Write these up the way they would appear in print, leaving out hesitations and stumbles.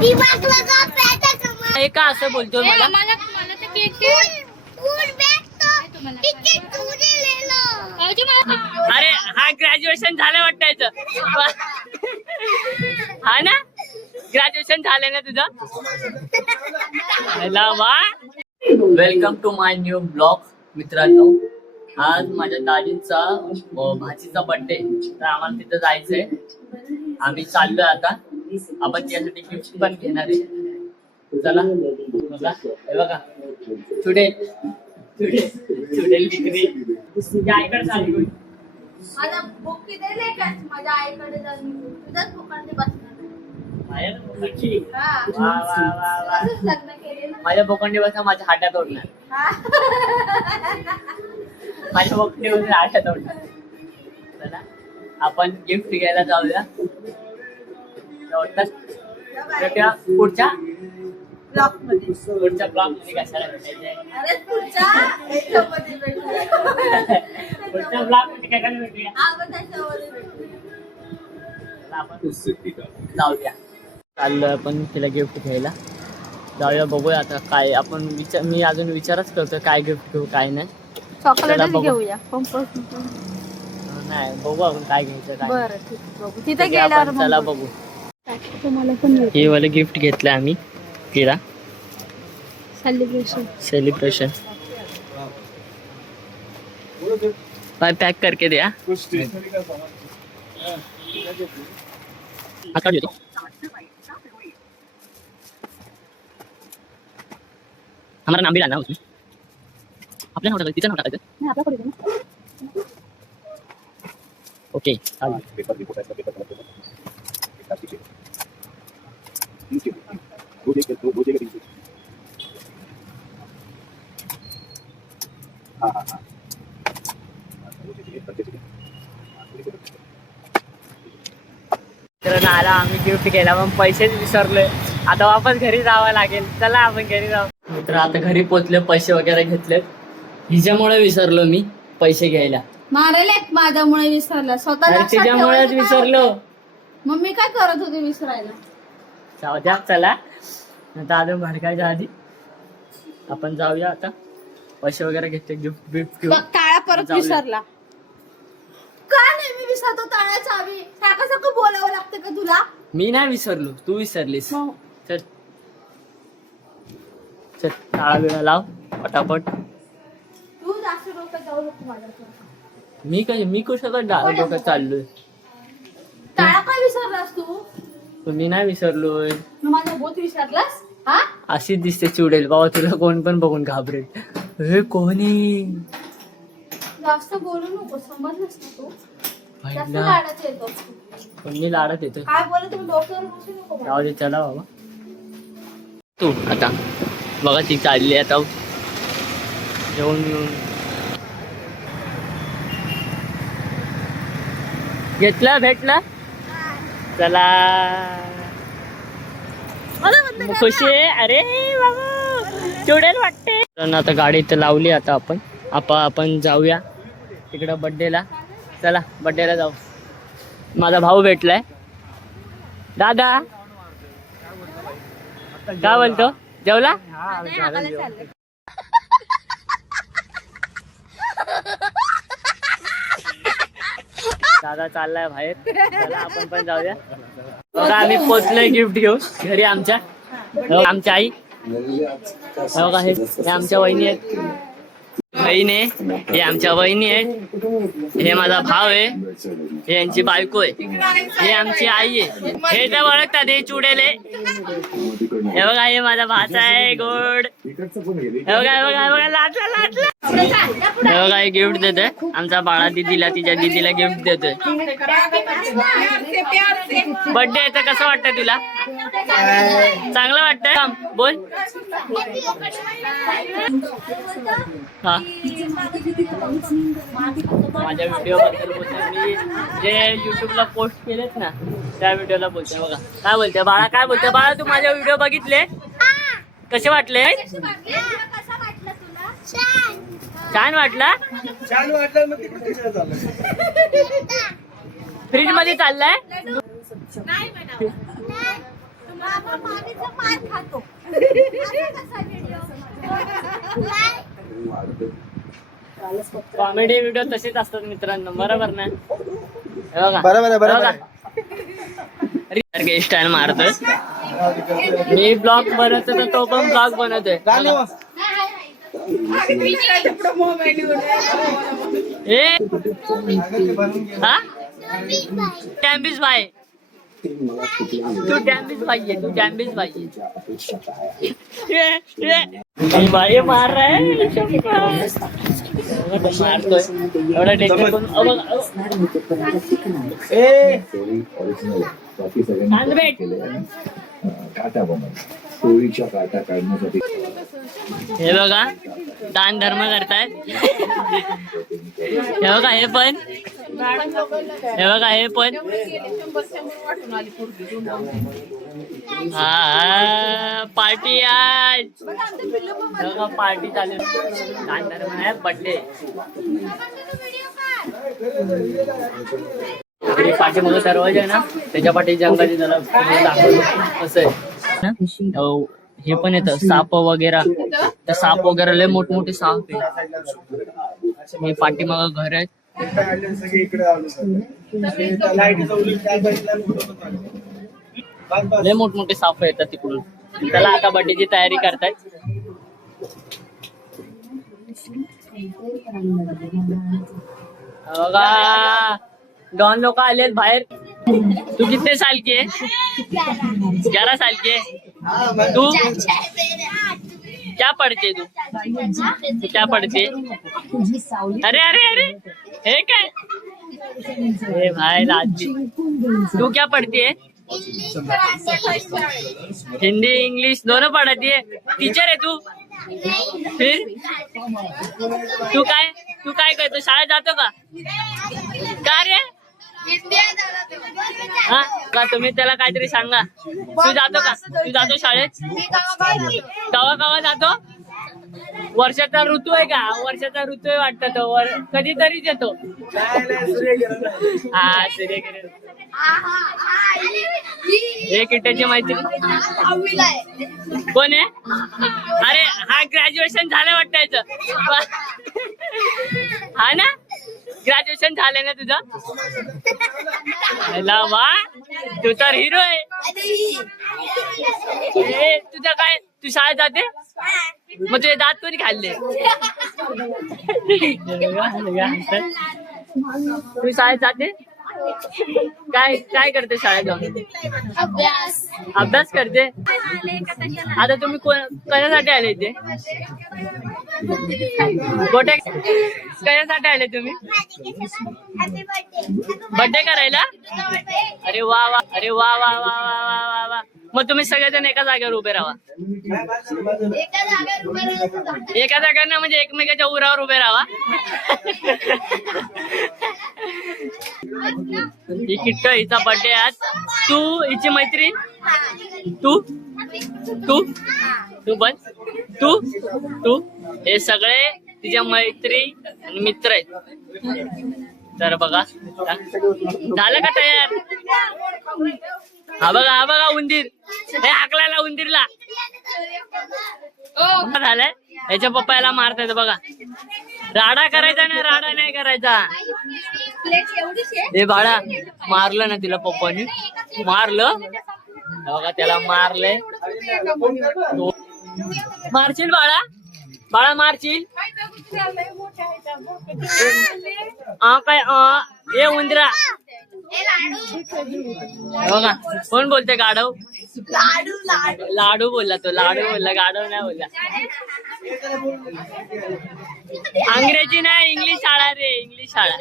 हे का असं बोलतोय मला? अरे हा ग्रॅज्युएशन झालं वाटायचं. हा ना, ग्रॅज्युएशन झालंय ना तुझं? Welcome to my new blog. मित्रांनो, आज माझ्या दाजींचा भाचीचा बर्थडे, तर आम्हाला तिथं जायचंय. आम्ही चाललोय आता. आपण त्यासाठी गिफ्ट पण घेणार आहे. चला बघा, हे बघा चुडेल विक्री आईकडे चालली. माझा बुक किती लेखाच माझ्या आईकडे जाऊन तुझ्याच बुकांनी बसणार. लग्न केले ना माझ्या बोकंडी बसा माझ्या हाट्यात ओढणार. माझ्या बोकंडी बसून हाट्यात ओढणार. चला आपण गिफ्ट घ्यायला जाऊया. पुढच्या ब्लॉक मध्ये कशाला भेटायचंय? अरे पुढच्या ह्याच्यामध्ये भेटूया. पुढच्या ब्लॉक मध्ये कशाला भेटूया? आपण त्याच्यामध्ये भेटूया. आपण जाऊया. चाललोय आपण तिला गिफ्ट घ्यायला. जाऊया, बघूया आता काय आपण मी अजून विचारच करतोय काय गिफ्ट घेऊ काय नाही. चॉकलेटच घेऊया. नाही, बघू आपण काय घ्यायचं काय. बरं ठीक आहे, बघू तिथे गेल्यावर चला बघू. तुम्हाला पण हे वाले गिफ्ट घेतलंय आम्ही तिला. सेलिब्रेशन भाई पैक करके दिया. हमारा नाम भी डालना उसमें. आपल्या नाव टाकायचं, तिचं नाव टाकायचं. ओके तर आला आम्ही गिफ्ट केला, पण पैसेच विसरलोय. आता वापस घरी जावं लागेल. चला आपण घरी जाऊ. मित्र आता घरी पोचले, पैसे वगैरे घेतलेत. हिच्यामुळे विसरलो मी पैसे घ्यायला. मारेल माझ्यामुळे विसरला स्वतः. तिच्यामुळेच विसरलो. मग मी काय करत होते विसरायला? जाऊ द्या, चला आता अजून भडकायच्या आधी आपण जाऊया. आता पैसे वगैरे घेते, गिफ्ट घेऊ. टाळा परत विसरला. का नेहमी विसरतो टाळ्या चावी? सारखं बोलावं लागतं का तुला? मी नाही विसरलो, तू विसरलीस. चल चल, टाळा बिळा लाव पटापट. तू जास्त डोक्यात जाऊ नको माझ्यासोबत. मी कशाला डोक्यात चाललोय? टाळा काय विसरलास तू? मी नाही विसरलोय. माझा बोत विसरलास? हा अशीच दिसते चुडेल बाबा, तुला कोण पण बघून घाबरेल. हे कोणी? जास्त बोलू नको, समजलंस ना तू? जास्त लाडत येतो. पण मी लाडत येतो. काय बोलत तुम्ही डोक्यावर बसू नको. जाऊ दे, चला बाबा. तू आता बघा ती चालली आता जेवण घेतलं भेटलं. चला खुशी आहे. अरे बाबा चुडेल वाटते. आता गाडी इथं लावली. आता आपण जाऊया तिकडं बड्डेला. चला बड्डेला जाऊ. माझा भाऊ भेटलाय. दादा काय बोलतो? जेवला? दादा चाललाय बाहेर. चला आपण पण जाऊया. बघा आम्ही पोचलोय गिफ्ट घेऊन घरी. आमच्या आई बघा, हे आमच्या वहिनी आहेत. बहीण आहे, हे आमच्या वहिनी आहेत. हे माझा भाव आहे, हे यांची बायको आहे. हे आमची आई आहे. हे तर ओळखतात, हे चुडेल आहे. हे बघा, हे माझा भाचा आहे गोड. हे बघा लाटला. हे बघा, हे गिफ्ट देतोय आमचा बाळा दीदीला. तिच्या दीदीला गिफ्ट देतोय. बर्थडे आहे तर कसं वाटतंय तुला? चांगलं वाटतंय? बोल. हा माझ्या व्हिडिओ बद्दल बोलतोय मी, जे युट्यूबला पोस्ट केलेत ना त्या व्हिडिओला बोलतोय. बघा काय बोलतोय बाळा. काय बोलतोय बाळा? तू माझे व्हिडिओ बघितले, कसे वाटले? छान वाटला. फ्रीज मध्ये चाललाय. आपण मामीचा मार खातो. असा कसा व्हिडिओ? कॉमेडी व्हिडिओ तसेच असतात मित्रांनो, बरोबर ना? हे बघा बरोबर स्टाईल मारतोय. मी ब्लॉग बनवतो तर तो पण ब्लॉग बनवतोय. हा टॅम्बिस भाई, तू टॅम्बिस भाई आहे, तू टॅम्बिस भाई आहे. भाई मार रहा है, मारतोय एवढा टेक्निक करून. हे बघा दान धर्म करतायत. हे बघा हे पण, हे बघा हे पण. हा पार्टी आज, बघा पार्टी चालू. दान धर्म आहे, बर्थडे. पाठी मग दरवाजा आहे ना, त्याच्या पाठी जंगलाची जरा दाखवलं कसं आहे. हे पण येतं साप वगैरे, त्या साप वगैरे लय मोठमोठे साप आहे. हे पाठीमागं घर आहेत. लय मोठमोठे साप येतात तिकडून. त्याला आता बर्थडेची तयारी करतायत. बघा डॉन लोक आलेत बाहेर. तू कितने साल की है? 11 साल की है तू? क्या पढ़ते तू? क्या पढ़ते? अरे अरे अरे हे काय? हे भाई लाजी, तू क्या पढ़ती है? हिंदी इंग्लिश दोनों पढ़ती है. टीचर है तू? फिर तू काय करतो? शाळेत जातो का? का रे? हा का तुम्ही त्याला काहीतरी सांगा. तू जातो का? तू जातो शाळेत? कवा जातो? वर्षाचा ऋतू आहे का? वर्षाचा ऋतू आहे वाटतं तो. कधीतरीच येतो. हा सूर्यकिरण. हे किट्याची माहिती कोण आहे? अरे हा ग्रॅज्युएशन झालं वाटतं याचं. हा ना, ग्रॅज्युएशन झालंय ना तुझं? वा तू तर हिरो आहे. तुझं काय, तू शाळेत जाते? मग तुझे दात कोणी खाल्ले? तू शाळेत जाते? काय करते शाळेत जाऊन? अभ्यास करते. आता तुम्ही कशासाठी आले इथे? गोट्या कशासाठी आले तुम्ही? बर्थडे करायला? अरे वा वा, अरे वा वा वा वा वा वा. मग तुम्ही सगळेजण एका जागेवर उभे राहा. एका जागेवर म्हणजे एकमेकाच्या उरावर उभे राहा. ही किट्ट, हिचा बर्थडे आज. तू हिची मैत्रीण? तू तू तू बन तू हे सगळे तिच्या मैत्रीण आणि मित्र आहेत. तर बघा झालं का तयार? हा बघा उंदीर. हे हाकलायला उंदीरला. झालंय. याच्या पप्पाला मारतायत बघा. राडा करायचा ना, राडा नाही करायचा. हे बाळा मारलं ना तिला पप्पानी, मारलं बघा, त्याला मारले. मारशील बाळा, बाळा मारशील. काय हे उंदरा बघा. कोण बोलते? गाढव. लाडू बोलला तो, लाडू बोलला, गाढव नाही बोलला. अंग्रेजी नाही, इंग्लिश शाळा रे, इंग्लिश शाळा.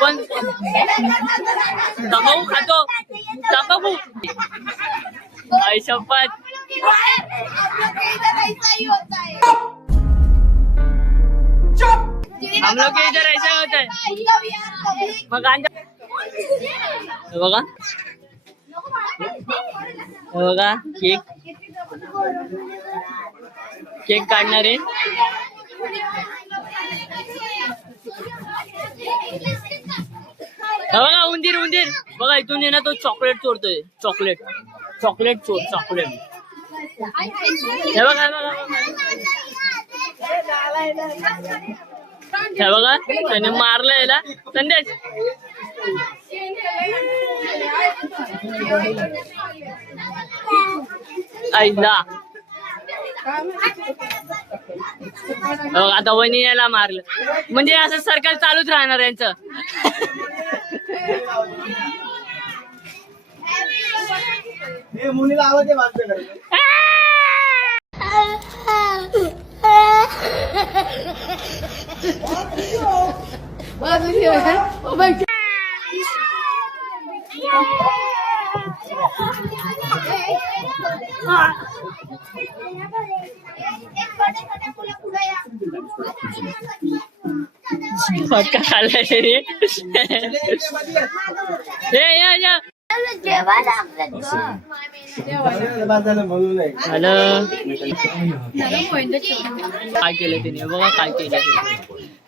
पण तंबाखू खातो, तंबाखू. शपथ. हम लोग के इधर ऐसा होता है. मग बघा बघा केक काढणार आहे. बघा उंदीर बघा इथून ये ना तो चॉकलेट चोरतोय. चॉकलेट चोर चॉकलेट. हे बघा त्याने मारलं याला. संदेश आईला आता वहिनी याला मारलं म्हणजे असं सर्कल चालूच राहणार यांचं. मुलीला आवाज आहे वाजते. पक्का खाल्लाय रे. या हॅलो काय केलं त्याने बघा काय केलं.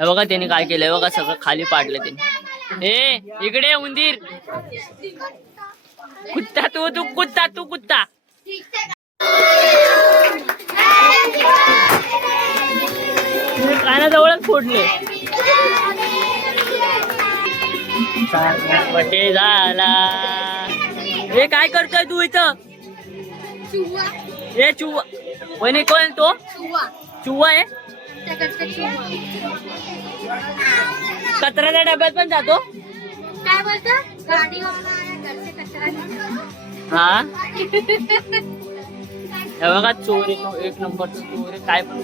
हे बघा त्याने काय केलंय बघा सगळं खाली पाडलं त्याने. ए इकडे उंदीर कुत्ता तू कुत्ता. कानाजवळच फोडले. बटे झाला. हे काय करतोय तू इथं. हे चुवा वहिनी कोण तो. चुवा आहे. कचऱ्याच्या डब्यात पण जातो. काय बोलतो गाडी हा हे बघा चोरी एक नंबरचं चोरी. काय पण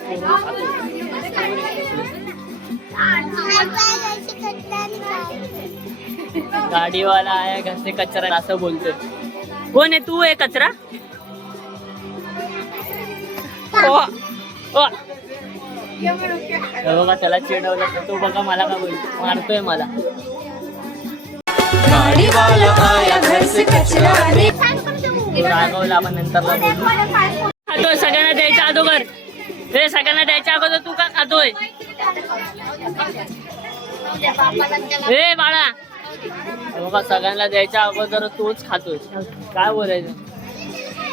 गाडीवाला आहे घर से कचरा असं बोलतोय. कोण आहे तू. आहे कचरा. बघा त्याला चिडवलं तो बघा मला का बोलतो मारतोय मला. रागवला आपण नंतरला बोलू. खातोय सगळ्यांना द्यायच्या अगोदर. हे सगळ्यांना द्यायच्या अगोदर तू का खातोय. हे बाळा बघा सगळ्यांना द्यायच्या अगोदर तोच खातोय. काय बोलायचं.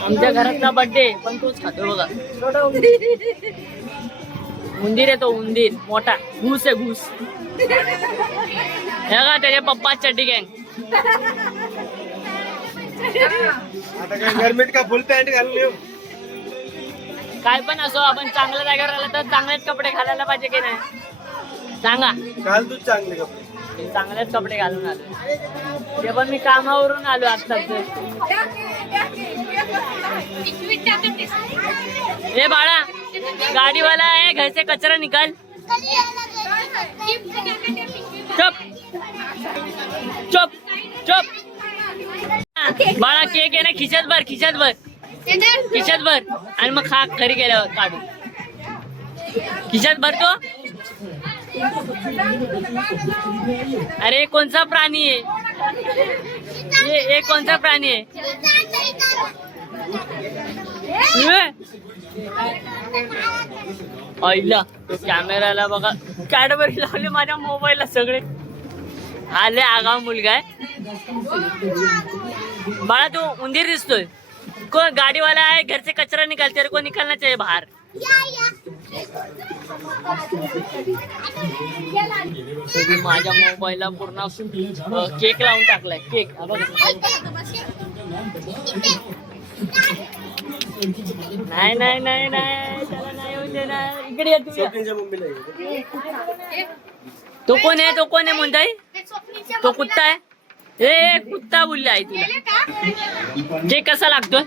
आमच्या घरातला बर्थडे पण तोच खातोय बघा. उंदीर आहे तो उंदीर मोठा. घूस आहे घूस. हे बघा त्याच्या पप्पा चड्डी गँग. आता काय गरमीत का फुल पॅन्ट घालून येऊ. काय पण असो आपण चांगल्या जागेवर आलं तर चांगलेच कपडे घालायला पाहिजे की नाही सांगा. घाल तूच चांगले कपडे. चांगलेच कपडे घालून आलो. ते पण मी कामावरून आलो आत्ताच. हे बाळा गाडीवाला आहे घर से कचरा निकाल. चुप चुप चुप. बाळा केक आहे ना खिशात भर आणि मग खा घरी गेल्यावर काढू. खिशात भरतो. अरे कोणचा प्राणी आहे. हे कोणता प्राणी आहे. आईला कॅमेराला बघा कॅडबरी लावली माझ्या मोबाईलला सगळे. आले आगाव मुलगा आहे. बाळा तू उंदीर दिसतोय. कोण गाडीवाला आहे घर से कचरा निकाल तेरे को निकालना चाहिए बाहर. माझ्या मोबाईलला पूर्ण केक लावून टाकलाय. केक नाही नाही नाही नाही त्याला नाही येऊन देणार. इकडे तो कोण आहे म्हणताय. तो कुत्ता आहे. ए कुत्ता बोलले आहे तुला. केक कसा लागतो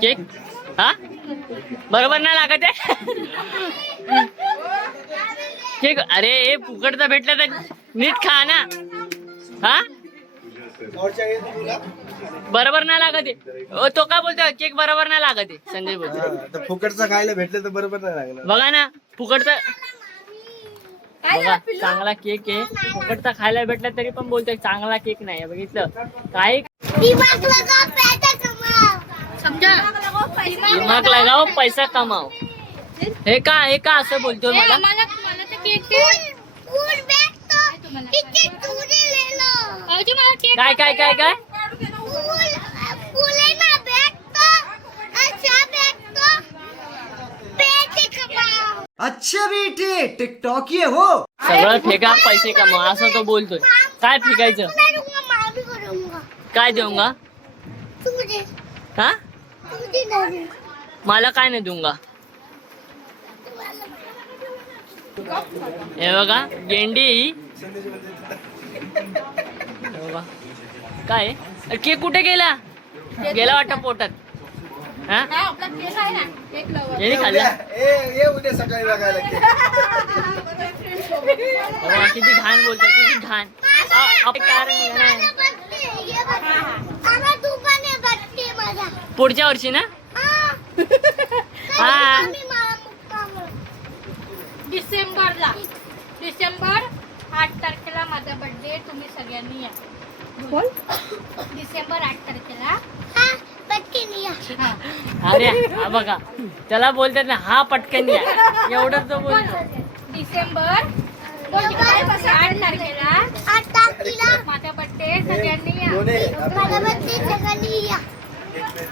केक. हा बरोबर नाही लागत आहे केक. अरे फुकटचा भेटला तर नीट खा ना. हा बरोबर नाही लागत आहे. तो का बोलतो केक बरोबर नाही लागत आहे. संजय बोलतो फुकटचा खायला भेटलं तर बरोबर नाही लागलं. बघा ना फुकटचा बघा चांगला केक आहे. फुकटचा खायला भेटला तरी पण बोलतोय चांगला केक नाही. बघितलं काय. दिमाग लगाओ पैसा कमाओ. हे का असं बोलतोय मला. आजी मला केक काय काय काय काय अच्छा बेटे टिकटॉकी है हो. सगळं फेका पैसे कमवा असं तो बोलतोय. काय फेकायचं काय देऊंगा हा मला काय नाही देऊंगा. हे बघा गेंडी हे बघा काय केक कुठे गेला गेला वाटतं पोटात. हा आपला केक आहे ना केक लवर यांनी खाल्ला. ये उद्या सकाळी बघायला की. बघा, किती घाण बोलतात किती घाण. कारण नाही. पुढच्या वर्षी ना हा डिसेंबर 8 तारखेला माझा बर्थडे. तुम्ही सगळ्यांनी या. बोल डिसेंबर 8 तारखेला हा. अरे हा बघा त्याला बोलतात ना हा पटकन या एवढंच तो बोलतो. डिसेंबर 8 तारखेला माझा बर्थडे. सगळ्यांनी या.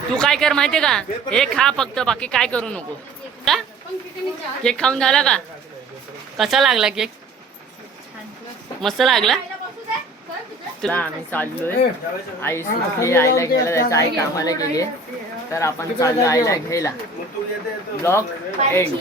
तू काय कर माहितीये का हे खा फक्त बाकी काय करू नको. का? केक खाऊन झाला का कसा लागला केक मस्त लागला. तुला आम्ही चाललोय आई सुटली आईला घ्यायला जायचं. आई कामाला गेली तर आपण चाललो आईला घ्यायला. Blog end.